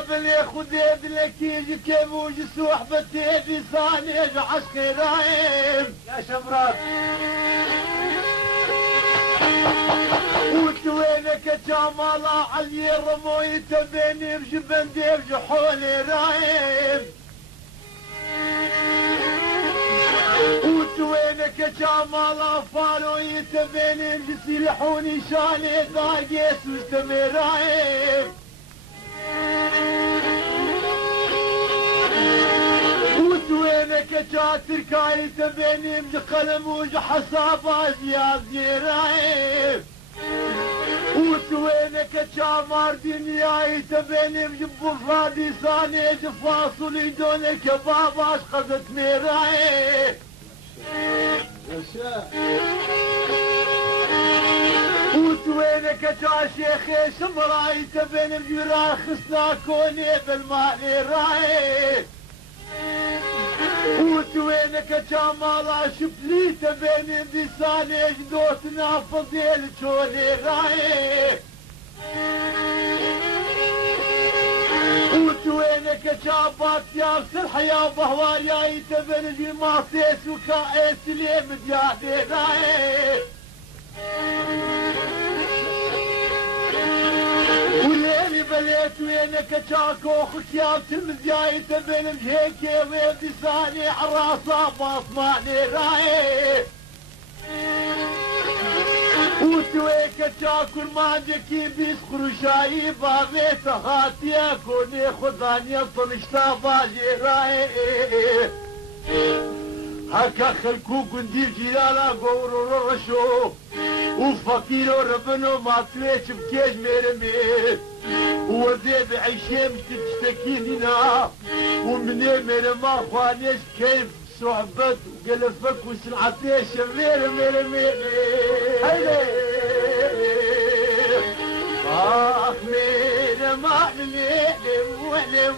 بلي خذيت لك يجي كيموج صحبتي لساني عشق رايم يا شمرات وتوينك جمال علي رموي تبيني بجبن ديب جحولي رايم وتوينك جمال فالو يتبيني بسيلحوني شالي ضاقيس مستمرايم وتوينك جاتر كاي تبيني بقلم وج حسابات يا زيرايم وتوينك جامار دنياي تبيني بجبو فادي ثاني جفاصلي دونك باباش قصد ميرايم وتوينك جا شيخي شمراي تبيني بجرا خسنا كوني بالمال رايم وتوينك جمال شفلي تبيني بلساني جدوتنا فضيل شولي رايح وتوينك جابات يا سرح يا بهواليا تبيني ماسيس وكايس لي مديادي رايح وليلي بليت وينك جاكو خكياب تمزياي تبين بهيكي ويدي ثاني عراسة باطماني رايح وتويك جاكو الماجكي بيسخرو شاي بابيت هاتيا كوني خذاني طنشتا باجي رايح هكا خلكو قندير جلالا قورو رشو وفقيرو ربنو ما تليش بكيج ميرمي وزيد عيشيم تشتكينينا ومني ما خوانيش كيف صحبت وقلفك وسنعتيش ميرمي هيلي اخ ميرمي وحلي